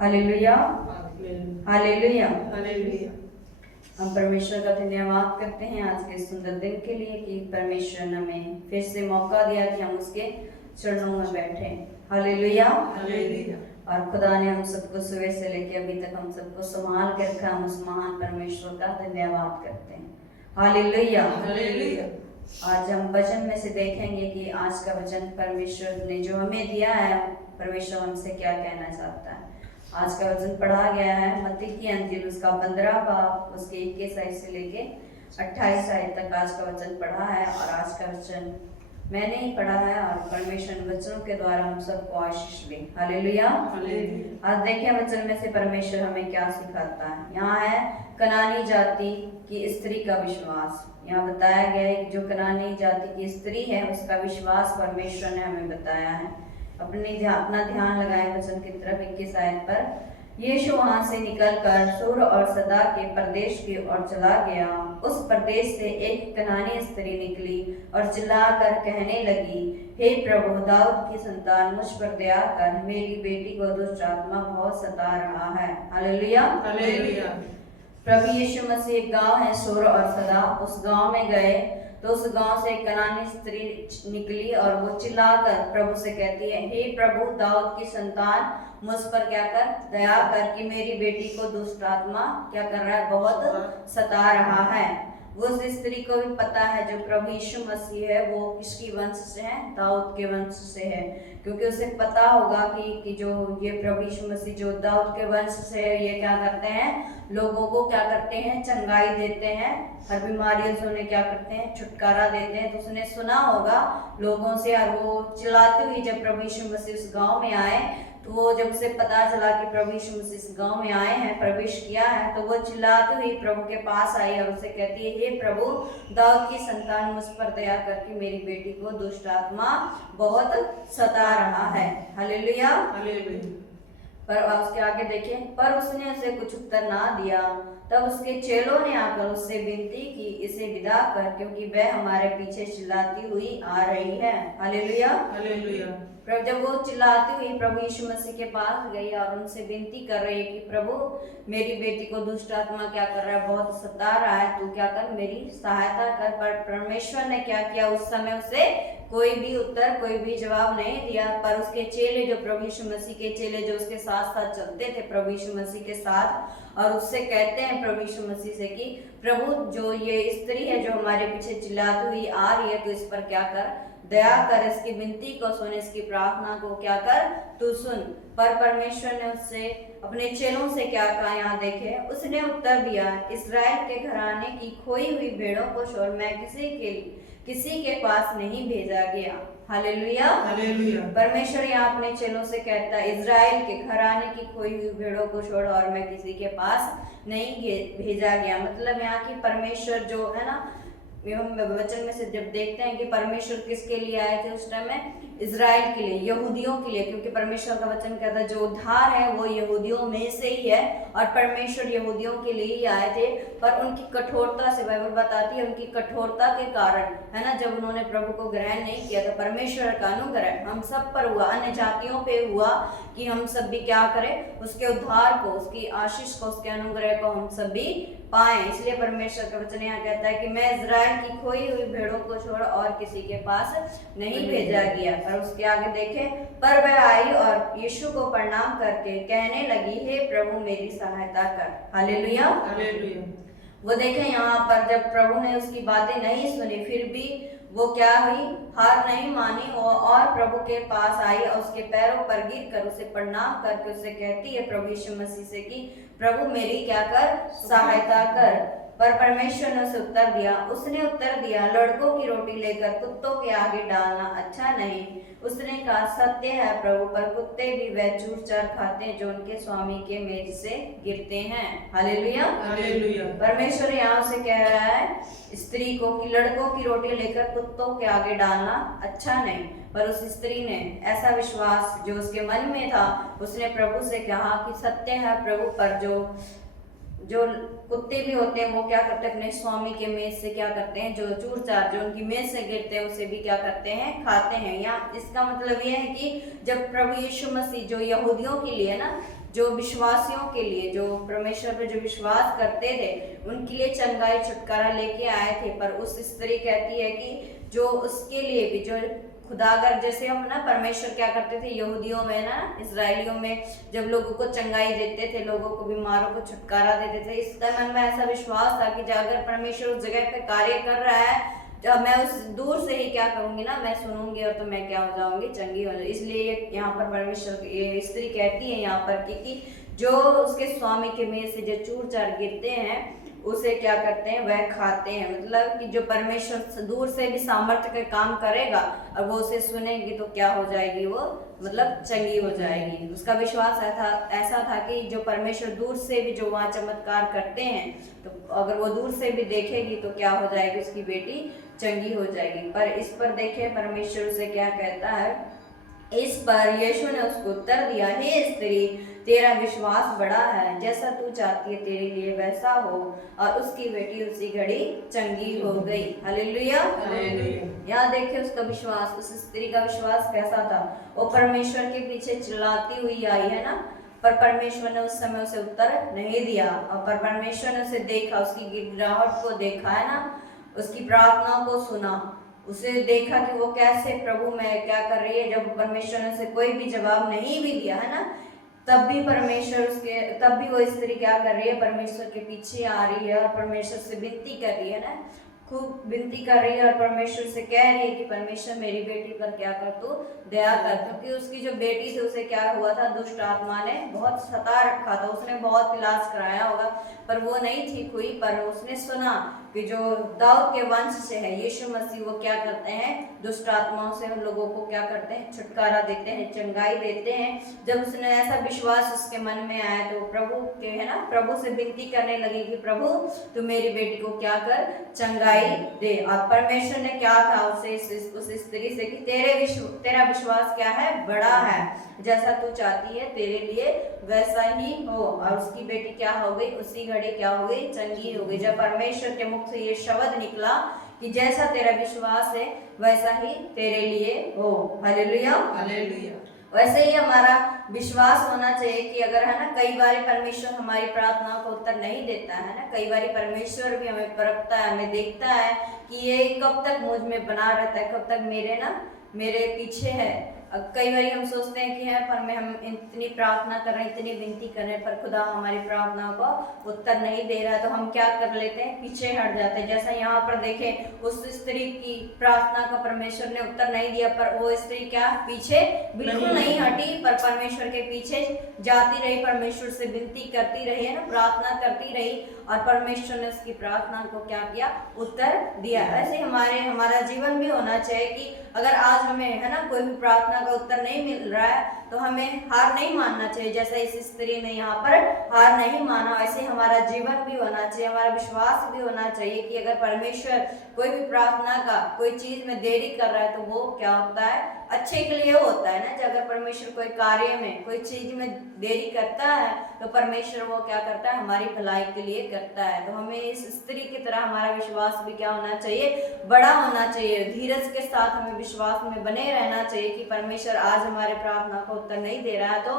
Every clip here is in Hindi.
Hallelujah, hallelujah. हालेलुया। हम परमेश्वर का धन्यवाद करते हैं आज के सुंदर दिन के लिए कि परमेश्वर ने हमें फिर से मौका दिया कि हम उसके चरणों में बैठे। Hallelujah, hallelujah. और खुदा ने हम सबको सुबह से लेकर अभी तक हम सबको संभाल के रखा। हम उस महान परमेश्वर का धन्यवाद करते हैं। Hallelujah, hallelujah. आज हम वचन में से देखेंगे कि आज का वचन परमेश्वर ने जो हमें दिया है, परमेश्वर हमसे क्या कहना चाहता है। आज का वचन पढ़ा गया है मत्ती की अंजील उसका 15 बाब उसके 21 आयत से लेके 28 आयत तक आज का वचन पढ़ा है। और आज का वचन मैंने ही पढ़ा है और परमेश्वर वचनों के द्वारा हम सबको आशीष दे। Hallelujah, hallelujah. आज देखिए वचन में से परमेश्वर हमें क्या सिखाता है। यहाँ है कनानी जाति की स्त्री का विश्वास। यहाँ बताया गया है कि जो कनानी जाति की स्त्री है उसका विश्वास परमेश्वर ने हमें बताया है। अपना ध्यान लगाए वचन की तरफ 21 आयत पर। यीशु वहां से निकलकर सूर और सदा के प्रदेश की ओर चला गया। उस प्रदेश से एक कनानी स्त्री निकली और चिल्लाकर कहने लगी, हे प्रभु, दाऊद की संतान, मुझ पर दया कर, मेरी बेटी को दुष्ट आत्मा बहुत सता रहा है। Hallelujah, hallelujah. प्रभु यीशु मसीह एक गांव है सूर और सदा। उस गांव में गए तो उस गांव से एक कनानी स्त्री निकली और वो चिल्लाकर प्रभु से कहती है, हे प्रभु, दाऊद की संतान, मुझ पर क्या कर, दया कर कि मेरी बेटी को दुष्ट आत्मा क्या कर रहा है, बहुत सता रहा है। वो उस स्त्री को भी पता है जो प्रभु यीशु मसीह है वो किसकी वंश से है, दाऊद के वंश से है। क्योंकि उसे पता होगा कि जो ये प्रभु यीशु मसीह जो दाऊद के वंश से है, ये क्या करते हैं, लोगों को क्या करते हैं, चंगाई देते हैं, हर बीमारियों से उन्हें क्या करते हैं, छुटकारा देते हैं। तो उसने सुना होगा लोगों से, और वो चिल्लाती हुई जब प्रभु यीशु मसीह उस गांव में आए, तो वो जब उसे पता चला कि प्रभु यीशु मसीह इस गांव में आए हैं, प्रवेश किया है, तो वो चिल्लाती हुई प्रभु के पास आई और उसे कहती है, हे प्रभु, दाऊद की संतान, मुझ पर दया करके मेरी बेटी को दुष्ट आत्मा बहुत सता रहा है। Hallelujah, hallelujah. पर उसके आगे देखें, पर उसने उसे कुछ उत्तर ना दिया। तब उसके चेलों ने आकर उससे विनती की, इसे विदा कर, क्योंकि वह हमारे पीछे चिल्लाती हुई आ रही है। Hallelujah, hallelujah. जब वो चिल्लाती हुई प्रभु यीशु मसीह के पास गई और उनसे विनती कर रही है कि प्रभु, मेरी बेटी को दुष्ट आत्मा क्या कर रहा है, बहुत सता रहा है, तू क्या कर, मेरी सहायता कर। पर परमेश्वर ने क्या किया, उस समय उसे कोई भी उत्तर, कोई भी जवाब नहीं दिया। पर उसके चेले, जो प्रभु यीशु मसीह के चेले जो उसके साथ साथ चलते थे प्रभु यीशु मसीह के साथ, और उससे कहते हैं प्रभु यीशु मसीह से कि प्रभु, जो ये स्त्री है जो हमारे पीछे चिल्लाती हुई आ रही है, तो इस पर क्या कर, दया कर, इसकी विनती को सुन, इसकी प्रार्थना को क्या कर, तू सुन। पर परमेश्वर ने उससे, अपने चेलों से क्या कहा, यहाँ देखे, उसने उत्तर दिया, इस्राएल के घराने की खोई हुई भेड़ों को छोड़ मैं किसी के पास नहीं भेजा गया। Hallelujah, hallelujah. परमेश्वर यहाँ अपने चेलों से कहता है, इज़राइल के घराने की खोई हुई भेड़ों को छोड़ और मैं किसी के पास नहीं भेजा गया। मतलब यहाँ की परमेश्वर जो है ना, वचन में से जब देखते हैं कि परमेश्वर किसके लिए आए थे उस टाइम में, इज़राइल के लिए, यहूदियों के लिए। क्योंकि परमेश्वर का वचन कहता है जो उद्धार है वो यहूदियों में से ही है, और परमेश्वर यहूदियों के लिए ही आए थे। पर उनकी कठोरता से, बाइबल बताती है, उनकी कठोरता के कारण, है ना, जब उन्होंने प्रभु को ग्रहण नहीं किया, तो परमेश्वर का अनुग्रह हम सब पर हुआ, अन्य जातियों पे हुआ, कि हम सब भी क्या करें, उसके उद्धार को, उसकी आशीष को, उसके अनुग्रह को हम सब भी पाए। इसलिए परमेश्वर का वचन यहाँ कहता है कि मैं इज़राइल की खोई हुई भेड़ों को छोड़ और किसी के पास नहीं भेजा गया। पर उसके आगे देखें, पर वह आई और यीशु को प्रणाम करके कहने लगी, हे प्रभु, मेरी सहायता कर। Hallelujah, hallelujah. वो देखें यहाँ पर जब प्रभु ने उसकी बातें नहीं सुनी, फिर भी वो क्या हुई, हार नहीं मानी और प्रभु के पास आई और उसके पैरों पर गिर कर उसे प्रणाम करके उसे कहती है प्रभु यीशु मसीह से कि प्रभु, मेरी क्या कर, सहायता कर। पर परमेश्वर ने उसे उत्तर दिया, उसने उत्तर दिया, लड़कों की रोटी लेकर कुत्तों के आगे डालना अच्छा नहीं। उसने कहा, सत्य है प्रभु, पर कुत्ते भी वह चूर चार खाते हैं जो उनके स्वामी के मेज से गिरते हैं। Hallelujah, hallelujah. परमेश्वर यहाँ से कह रहा है स्त्री को कि लड़कों की रोटी लेकर कुत्तों के आगे डालना अच्छा नहीं। पर उस स्त्री ने ऐसा विश्वास जो उसके मन में था, उसने प्रभु से कहा कि सत्य है प्रभु, पर जो जो कुत्ते भी होते हैं वो क्या करते हैं, अपने स्वामी के मेज से क्या करते हैं, जो चूर चार जो उनकी मेज से गिरते हैं उसे भी क्या करते हैं, खाते हैं। या इसका मतलब ये है कि जब प्रभु यीशु मसीह जो यहूदियों के लिए ना, जो विश्वासियों के लिए, जो परमेश्वर पे जो विश्वास करते थे, उनके लिए चंगाई छुटकारा लेके आए थे। पर उस स्त्री कहती है कि जो उसके लिए भी, जो खुदागर, जैसे हम ना परमेश्वर क्या करते थे यहूदियों में ना, इजराइलियों में जब लोगों को चंगाई देते थे, लोगों को, बीमारों को छुटकारा देते थे, इसका मन में ऐसा विश्वास था कि अगर परमेश्वर उस जगह पे कार्य कर रहा है, जब मैं उस दूर से ही क्या करूंगी ना, मैं सुनूंगी और तो मैं क्या हो जाऊंगी, चंगी हो जाऊंगी। इसलिए यहाँ पर परमेश्वर, ये स्त्री कहती है यहाँ पर कि जो उसके स्वामी के मेज से जो चूर चार गिरते हैं उसे क्या करते हैं, वह खाते हैं। मतलब कि जो परमेश्वर दूर से भी सामर्थ्य का काम करेगा और वो उसे सुनेगी तो क्या हो जाएगी, वो मतलब चंगी हो जाएगी। उसका विश्वास ऐसा था कि जो परमेश्वर दूर से भी जो वहाँ चमत्कार करते हैं, तो अगर वो दूर से भी देखेगी तो क्या हो जाएगी, उसकी बेटी चंगी हो जाएगी। पर इस पर देखे परमेश्वर उसे क्या कहता है, इस पर यीशु ने उसको उत्तर दिया, हे स्त्री, तेरा विश्वास बड़ा है, जैसा तू चाहती है तेरे लिए वैसा हो। और उसकी बेटी उसी घड़ी चंगी हो गई। हालेलुया। यहाँ देखिए उसका विश्वास, उस स्त्री का विश्वास कैसा था। वो परमेश्वर के पीछे चिल्लाती हुई आई है ना, पर परमेश्वर ने उस समय उसे उत्तर नहीं दिया। और पर परमेश्वर ने उसे देखा, उसकी गिड़गिड़ाहट को देखा है ना, उसकी प्रार्थना को सुना, उसे देखा कि वो कैसे प्रभु में क्या कर रही है। जब परमेश्वर ने उसे कोई भी जवाब नहीं भी दिया है ना, तब भी परमेश्वर उसके, तब भी वो स्त्री क्या कर रही है, परमेश्वर के पीछे आ रही है और परमेश्वर से विनती कर रही है ना, खूब विनती कर रही है और परमेश्वर से कह रही है कि परमेश्वर मेरी बेटी पर क्या कर, तू दया कर। क्योंकि उसकी जो बेटी थी उसे क्या हुआ था, दुष्ट आत्मा ने बहुत सता रखा था। उसने बहुत इलाज कराया होगा पर वो नहीं ठीक हुई। पर उसने सुना कि जो दाऊद के वंश से है यीशु मसीह, वो क्या करते हैं, दुष्ट आत्माओं से उन लोगों को क्या करते हैं, छुटकारा देते हैं, चंगाई देते हैं। जब उसने ऐसा विश्वास उसके मन में आया तो प्रभु के है ना, प्रभु से विनती करने लगी कि प्रभु तू मेरी बेटी को क्या कर, चंगाई दे। और परमेश्वर ने क्या कहा उसे, उस स्त्री से कि तेरा विश्वास क्या है, बड़ा है, जैसा तू चाहती है तेरे लिए वैसा ही हो। और उसकी बेटी क्या हो गई, उसी घड़ी क्या हो गई, चंगी हो गई। जब परमेश्वर के मुख से ये शब्द निकला कि जैसा तेरा विश्वास है वैसा ही तेरे लिए हो। Hallelujah, hallelujah. वैसे ही हमारा विश्वास होना चाहिए कि अगर है ना, कई बार परमेश्वर हमारी प्रार्थना को उत्तर नहीं देता है ना, कई बार परमेश्वर भी हमें परखता है, हमें देखता है कि ये कब तक मुझ में बना रहता है, कब तक मेरे पीछे है। कई बार हम सोचते हैं कि है पर में हम इतनी प्रार्थना कर रहे हैं, इतनी विनती कर रहे हैं, पर खुदा हमारी प्रार्थना को उत्तर नहीं दे रहा है, तो हम क्या कर लेते हैं, पीछे हट जाते हैं। जैसा यहाँ पर देखें, उस स्त्री की प्रार्थना का परमेश्वर ने उत्तर नहीं दिया, पर वो स्त्री क्या पीछे बिल्कुल नहीं हटी, पर परमेश्वर के पीछे जाती रही, परमेश्वर से विनती करती रही है ना, प्रार्थना करती रही और परमेश्वर ने उसकी प्रार्थना को क्या किया, उत्तर दिया। ऐसे हमारा जीवन भी होना चाहिए कि अगर आज हमें है ना कोई भी प्रार्थना का उत्तर नहीं मिल रहा है तो हमें हार नहीं मानना चाहिए। जैसा इस स्त्री ने यहाँ पर हार नहीं माना, वैसे हमारा जीवन भी होना चाहिए, हमारा विश्वास भी होना चाहिए कि अगर परमेश्वर कोई भी प्रार्थना का कोई चीज में देरी कर रहा है तो वो क्या होता है, अच्छे के लिए होता है ना। अगर परमेश्वर कोई कार्य में कोई चीज में देरी करता है तो परमेश्वर वो क्या करता है, हमारी भलाई के लिए करता है। तो हमें इस स्त्री की तरह हमारा विश्वास भी क्या होना चाहिए, बड़ा होना चाहिए। धीरज के साथ हमें विश्वास में बने रहना चाहिए कि परमेश्वर आज हमारे प्रार्थना को उत्तर नहीं दे रहा है तो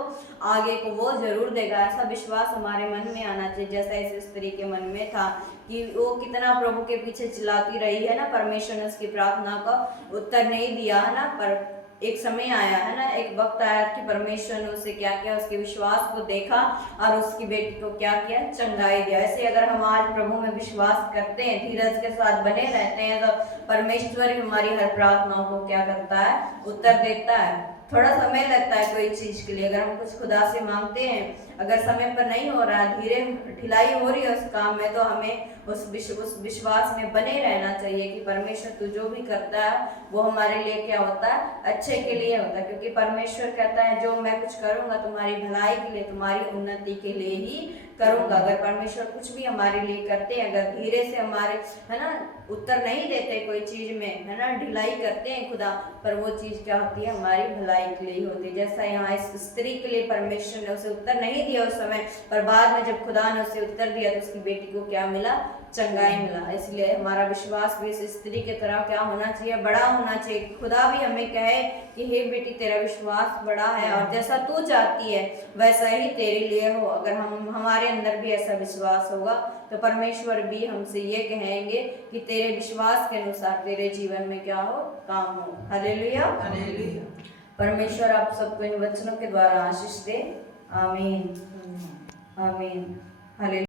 आगे को वो जरूर देगा। ऐसा विश्वास हमारे मन में आना चाहिए जैसा इस स्त्री के मन में था कि वो कितना प्रभु के पीछे चिल्लाती रही है ना, परमेश्वर ने उसकी प्रार्थना का उत्तर नहीं दिया है ना। पर एक समय आया है ना, एक वक्त आया कि परमेश्वर ने उसे क्या किया, उसके विश्वास को देखा और उसकी बेटी को क्या किया, चंगाई दिया। ऐसे अगर हम आज प्रभु में विश्वास करते हैं, धीरज के साथ बने रहते हैं तो परमेश्वर हमारी हर प्रार्थनाओं को क्या करता है, उत्तर देता है। थोड़ा समय लगता है कोई चीज के लिए, अगर हम कुछ खुदा से मांगते हैं, अगर समय पर नहीं हो रहा, धीरे ढिलाई हो रही है उस काम में, तो हमें उस विश्वास में बने रहना चाहिए कि परमेश्वर तू जो भी करता है वो हमारे लिए क्या होता है, अच्छे के लिए होता है। क्योंकि परमेश्वर कहता है जो मैं कुछ करूंगा तुम्हारी भलाई के लिए, तुम्हारी उन्नति के लिए ही करूंगा। अगर परमेश्वर कुछ भी हमारे लिए करते हैं, अगर धीरे से हमारे है ना उत्तर नहीं देते कोई चीज में, है ना ढिलाई करते हैं खुदा, पर वो चीज क्या होती है, हमारी भलाई के लिए होती है। जैसा यहाँ इस स्त्री के लिए परमेश्वर ने उसे उत्तर नहीं दिया उस समय, पर बाद में जब खुदा ने उसे उत्तर दिया तो उसकी बेटी को क्या मिला, चंगाई मिला। इसलिए हमारा विश्वास भी इस स्त्री की तरह क्या होना चाहिए, बड़ा होना चाहिए। खुदा भी हमें कहे कि हे बेटी तेरा विश्वास बड़ा है और जैसा तू चाहती है वैसा ही तेरे लिए हो। अगर हमारे अंदर भी ऐसा विश्वास होगा तो परमेश्वर भी हमसे ये कहेंगे कि तेरे विश्वास के अनुसार तेरे जीवन में क्या हो, काम हो। हालेलुया। हालेलुया। परमेश्वर आप सबको इन वचनों के द्वारा आशीष दे। आमीन आमीन। हालेलुया।